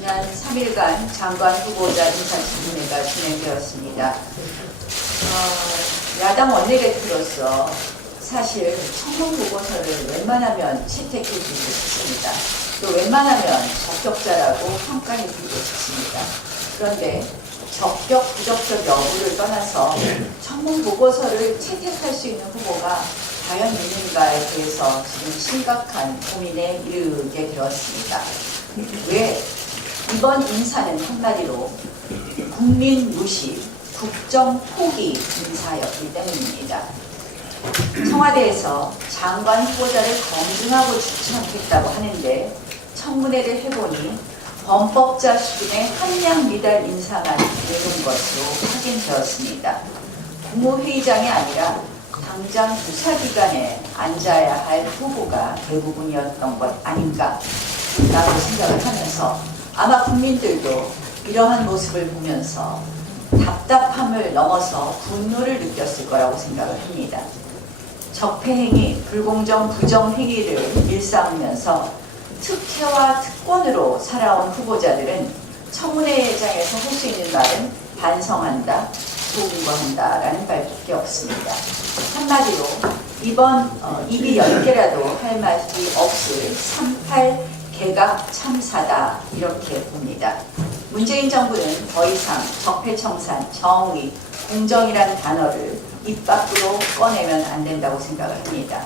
지난 3일간 장관 후보자 인사청문회가 진행되었습니다. 야당 원내대표로서 사실 청문 보고서를 웬만하면 채택해 주고 싶습니다. 또 웬만하면 적격자라고 평가해 주고 싶습니다. 그런데 적격, 부적격 여부를 떠나서 청문 보고서를 채택할 수 있는 후보가 과연 있는가에 대해서 지금 심각한 고민에 이르게 되었습니다. 왜? 이번 인사는 한마디로 국민 무시, 국정 포기 인사였기 때문입니다. 청와대에서 장관 후보자를 검증하고 추천했다고 하는데 청문회를 해보니 범법자 수준의 한량 미달 인사만 되는 것으로 확인되었습니다. 국무회의장이 아니라 당장 수사기관에 앉아야 할 후보가 대부분이었던 것 아닌가 라고 생각을 하면서 아마 국민들도 이러한 모습을 보면서 답답함을 넘어서 분노를 느꼈을 거라고 생각을 합니다. 적폐행위, 불공정, 부정행위를 일삼으면서 특혜와 특권으로 살아온 후보자들은 청문회장에서 할 수 있는 말은 반성한다, 소금거한다 라는 말밖에 없습니다. 한마디로 이번 입이 10개라도 할 말이 없을 3.8 개각 참사다 이렇게 봅니다. 문재인 정부는 더 이상 적폐청산, 정의, 공정이라는 단어를 입 밖으로 꺼내면 안 된다고 생각을 합니다.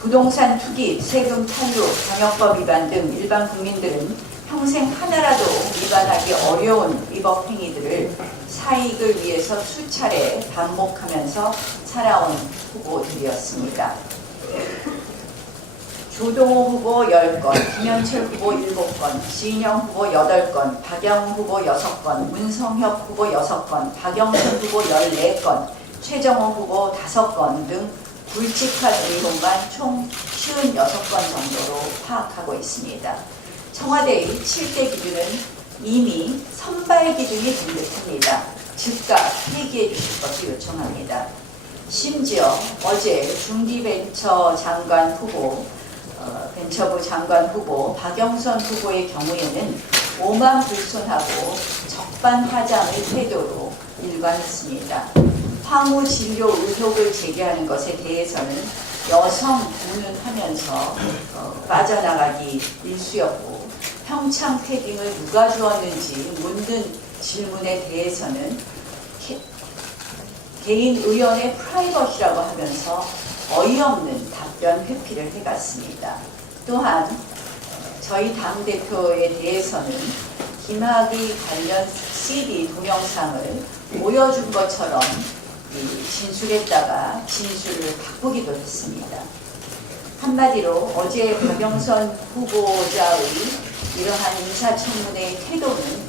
부동산 투기, 세금 탈루, 방역법 위반 등 일반 국민들은 평생 하나라도 위반하기 어려운 위법 행위들을 사익을 위해서 수차례 반복하면서 살아온 후보들이었습니다. 조동호 후보 10건, 김현철 후보 7건, 진영 후보 8건, 박영우 후보 6건, 문성혁 후보 6건, 박영선 후보 14건, 최정호 후보 5건 등 굵직한 의혹만 총 56건 정도로 파악하고 있습니다. 청와대의 7대 기준은 이미 선발 기준이 된 듯합니다. 즉각 폐기해 주실 것을 요청합니다. 심지어 어제 중기벤처 장관 후보, 벤처부 장관 후보 박영선 후보의 경우에는 오만불손하고 적반하장의 태도로 일관했습니다. 황후 진료 의혹을 제기하는 것에 대해서는 여성 운운하면서 빠져나가기 일쑤였고 평창 패딩을 누가 주었는지 묻는 질문에 대해서는 개인 의원의 프라이버시라고 하면서 어이없는 답변 회피를 해갔습니다. 또한 저희 당대표에 대해서는 김학의 관련 CD 동영상을 보여준 것처럼 진술했다가 진술을 바꾸기도 했습니다. 한마디로 어제 박영선 후보자의 이러한 인사청문회의 태도는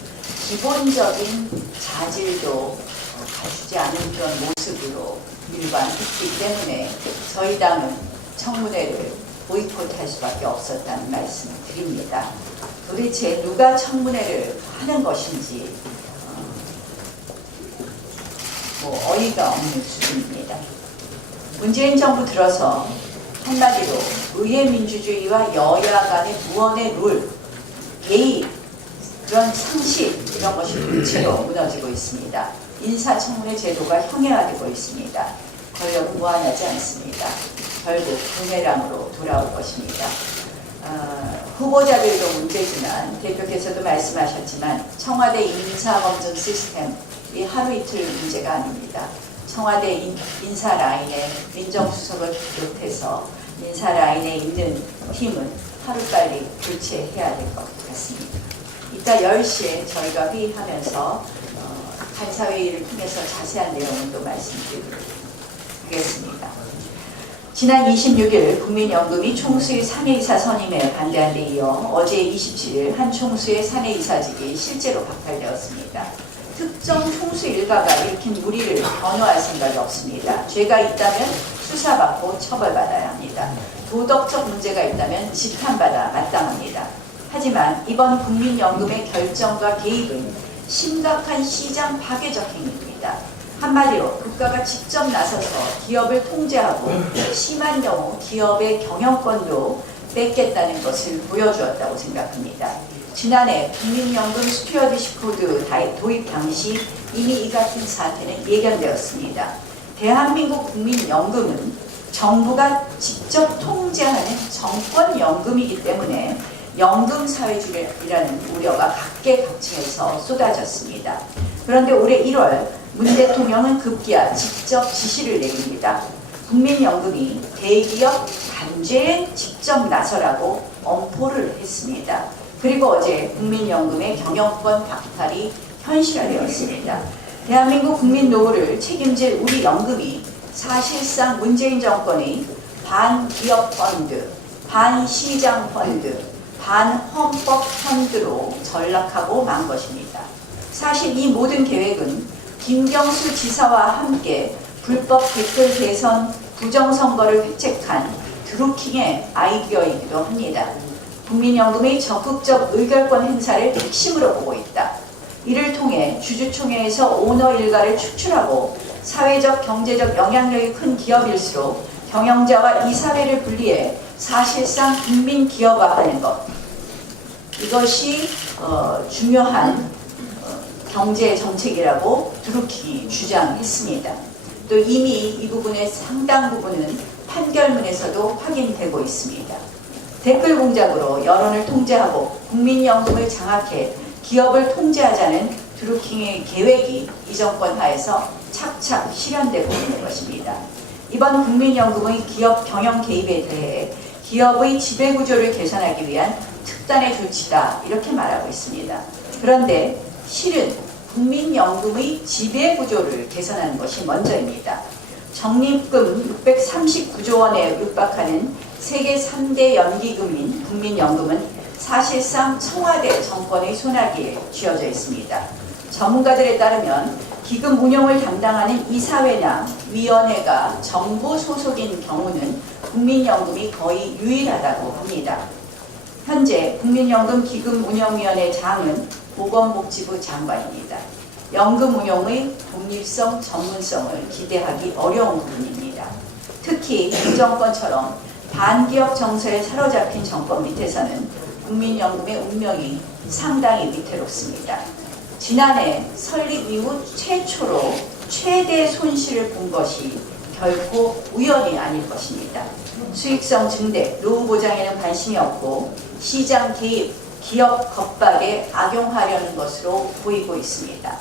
기본적인 자질도 갖추지 않은 그런 모습으로 일관했기 때문에 저희 당은 청문회를 보이콧할 수밖에 없었다는 말씀을 드립니다. 도대체 누가 청문회를 하는 것인지 어이가 없는 수준입니다. 문재인 정부 들어서 한마디로 의회 민주주의와 여야 간의 무언의 룰, 예의, 그런 상식 이런 것이 일체로 무너지고 있습니다. 인사청문회 제도가 형해화되고 있습니다. 권력은 무한하지 않습니다. 결국 부메랑으로 돌아올 것입니다. 후보자들도 문제지만 대표께서도 말씀하셨지만 청와대 인사검증 시스템이 하루 이틀 문제가 아닙니다. 청와대 인사 라인에 민정수석을 비롯해서 인사 라인에 있는 팀은 하루빨리 교체해야 될 것 같습니다. 이따 10시에 저희가 회의하면서 간사회의를 통해서 자세한 내용을 또 말씀드리겠습니다. 지난 26일 국민연금이 총수의 사내이사 선임에 반대한 데 이어 어제 27일 한 총수의 사내이사직이 실제로 박탈되었습니다. 특정 총수 일가가 일으킨 무리를 변호할 생각이 없습니다. 죄가 있다면 수사받고 처벌받아야 합니다. 도덕적 문제가 있다면 지탄받아 마땅합니다. 하지만 이번 국민연금의 결정과 개입은 심각한 시장 파괴적 행위입니다. 한마디로 국가가 직접 나서서 기업을 통제하고 심한 경우 기업의 경영권도 뺏겠다는 것을 보여주었다고 생각합니다. 지난해 국민연금 스튜어드십 코드 도입 당시 이미 이 같은 사태는 예견되었습니다. 대한민국 국민연금은 정부가 직접 통제하는 정권연금이기 때문에 연금사회주의라는 우려가 각계각층에서 쏟아졌습니다. 그런데 올해 1월 문 대통령은 급기야 직접 지시를 내립니다. 국민연금이 대기업 단죄에 직접 나서라고 엄포를 했습니다. 그리고 어제 국민연금의 경영권 박탈이 현실화되었습니다. 대한민국 국민 노후를 책임질 우리 연금이 사실상 문재인 정권의 반기업 펀드, 반시장 펀드, 반헌법 펀드로 전락하고 만 것입니다. 사실 이 모든 계획은 김경수 지사와 함께 불법 댓글 개선 부정선거를 획책한 드루킹의 아이디어이기도 합니다. 국민연금의 적극적 의결권 행사를 핵심으로 보고 있다. 이를 통해 주주총회에서 오너 일가를 축출하고 사회적 경제적 영향력이 큰 기업일수록 경영자와 이사회를 분리해 사실상 국민기업화하는 것, 이것이 중요한 경제 정책이라고 드루킹이 주장했습니다. 또 이미 이 부분의 상당 부분은 판결문에서도 확인되고 있습니다. 댓글 공작으로 여론을 통제하고 국민연금을 장악해 기업을 통제하자는 드루킹의 계획이 이 정권 하에서 착착 실현되고 있는 것입니다. 이번 국민연금의 기업 경영 개입에 대해 기업의 지배구조를 개선하기 위한 특단의 조치다, 이렇게 말하고 있습니다. 그런데 실은 국민연금의 지배구조를 개선하는 것이 먼저입니다. 적립금 639조 원에 육박하는 세계 3대 연기금인 국민연금은 사실상 청와대 정권의 손아귀에 쥐어져 있습니다. 전문가들에 따르면 기금 운영을 담당하는 이사회나 위원회가 정부 소속인 경우는 국민연금이 거의 유일하다고 합니다. 현재 국민연금 기금운영위원회 장은 보건복지부 장관입니다. 연금 운용의 독립성, 전문성을 기대하기 어려운 부분입니다. 특히 이 정권처럼 반기업 정서에 사로잡힌 정권 밑에서는 국민연금의 운명이 상당히 위태롭습니다. 지난해 설립 이후 최초로 최대 손실을 본 것이 결코 우연이 아닐 것입니다. 수익성 증대, 노후 보장에는 관심이 없고 시장 개입, 기업 겁박에 악용하려는 것으로 보이고 있습니다.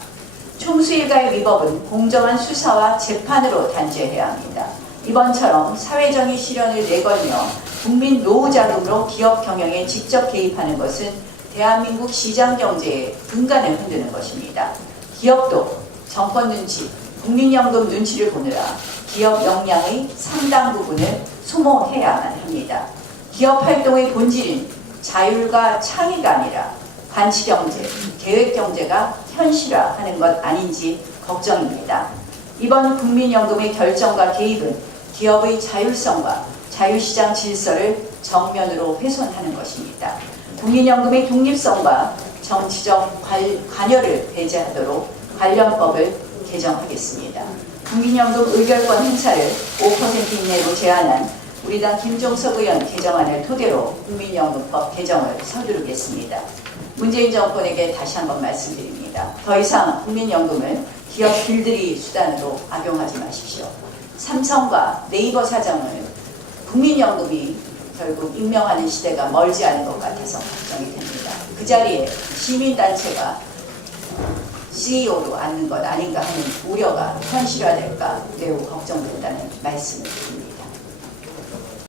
총수일가의 위법은 공정한 수사와 재판으로 단죄해야 합니다. 이번처럼 사회정의 실현을 내걸며 국민 노후 자금으로 기업 경영에 직접 개입하는 것은 대한민국 시장 경제의 근간을 흔드는 것입니다. 기업도 정권 눈치, 국민연금 눈치를 보느라 기업 역량의 상당 부분을 소모해야만 합니다. 기업 활동의 본질은 자율과 창의가 아니라 관치경제, 계획경제가 현실화하는 것 아닌지 걱정입니다. 이번 국민연금의 결정과 개입은 기업의 자율성과 자유시장 질서를 정면으로 훼손하는 것입니다. 국민연금의 독립성과 정치적 관여를 배제하도록 관련법을 개정하겠습니다. 국민연금 의결권 행사를 5% 이내로 제한한 우리 당 김종석 의원 개정안을 토대로 국민연금법 개정을 서두르겠습니다. 문재인 정권에게 다시 한번 말씀드립니다. 더 이상 국민연금을 기업 길들이 수단으로 악용하지 마십시오. 삼성과 네이버 사장을 국민연금이 결국 임명하는 시대가 멀지 않은 것 같아서 걱정이 됩니다. 그 자리에 시민단체가 CEO로 앉는 것 아닌가 하는 우려가 현실화될까 매우 걱정된다는 말씀을 드립니다.